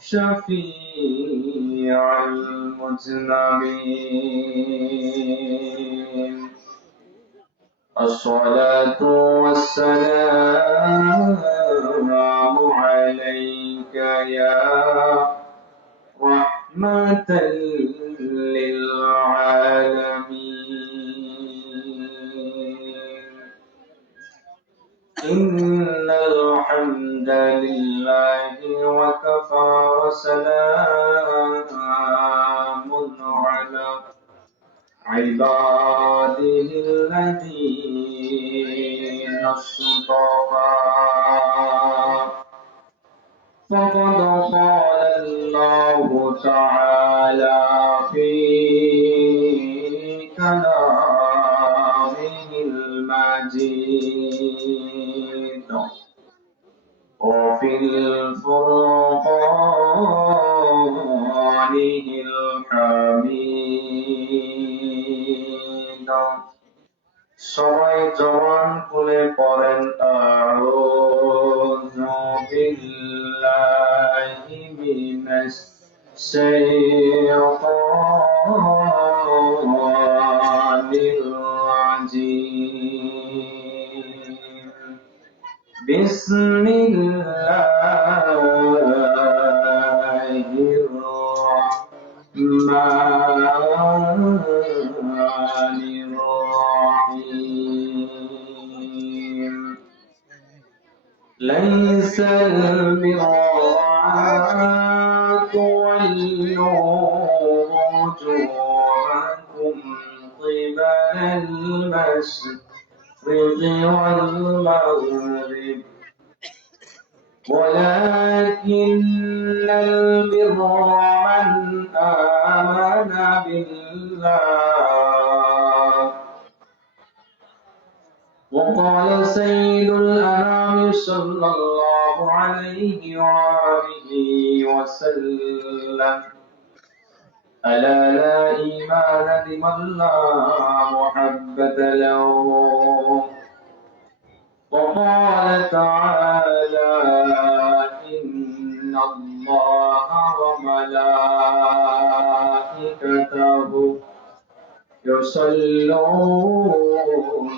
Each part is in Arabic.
شفيع المذنبين الصلاة والسلام عليك يا رحمة وسلام على عباده الذين اصطفى. فقد قال الله تعالى সবাই জবান খুলে পড়েন আউযু বিল্লাহি মিনাশ শাইতানির রাজিম। ليس البر أن تولوا وجوهكم قبل المشرق والمغرب. ولكن البر من آمن بالله وقال سيد الأنام صلى الله عليه وآله وسلم ألا لا إيمان لمن لا محبة له؟ وقال تعالى إن الله وملائكته يصلون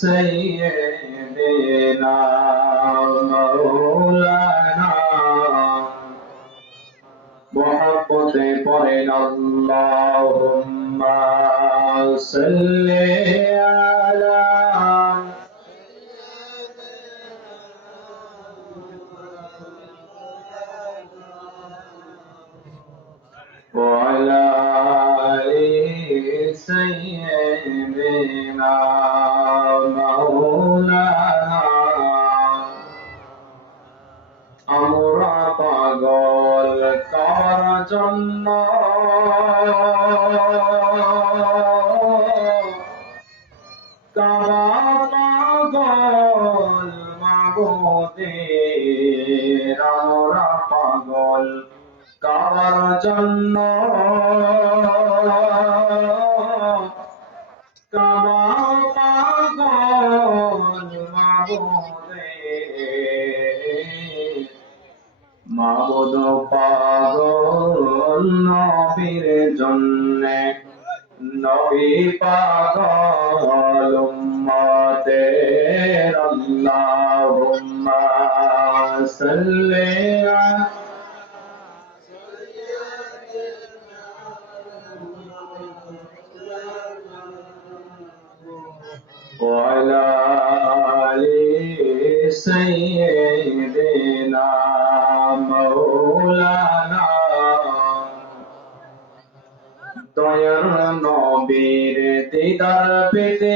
سيدنا مولانا محبت قرن اللهم صلِّ আমরা পাগল, কার জন্য? কাবা পাগল মাগোদের মাবুদ পাগল নবীর জন্যে, নবী পাগল উম্মতের আল্লাহুম্মা সাল্লি আলা وعلى آل سيدنا مولانا দয়ার নবীর দিদার পেতে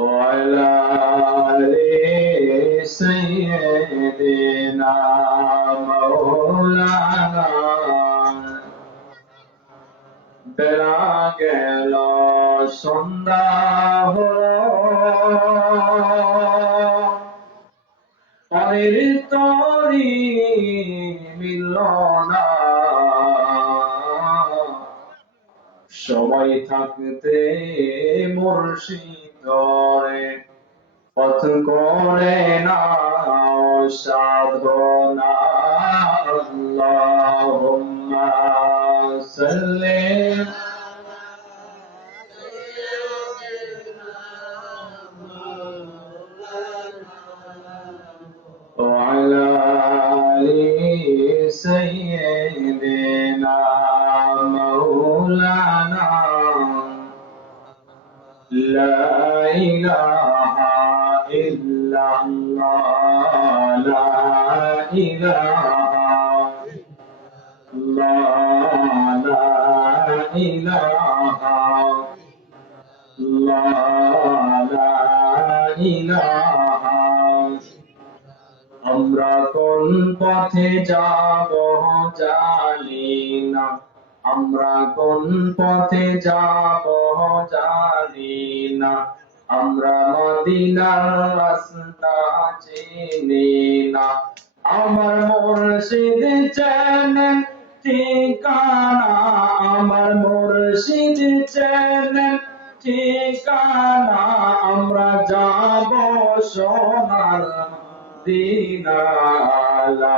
وعلى آل سيدنا مولانا বেলা গেল সন্ধ্যা হলো পরের তরি সময় থাকতে মুর্শিদরে পথ করে না সাধনা সাল্লি لا إله إلا الله لا إله لا لا إله لا لا إله আমরা কোন পথে যাব জানি না আমরা কোন পথে যাব জানি না। আমরা মদিনার রাস্তা চিনি না। আমার মুর্শিদ চেনেন ঠিকানা, আমার মুর্শিদ চেনেন ঠিকানা, আমরা যাব সোনার দিনা, লা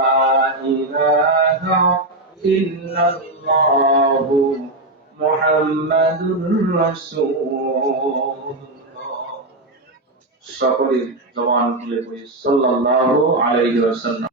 ইল্লাল্লাহ মুহাম্মাদুর রাসূলুল্লাহ সকলের জবান খুলে পড়ি সাল্লাল্লাহু আলাইহি ওয়াসাল্লাম।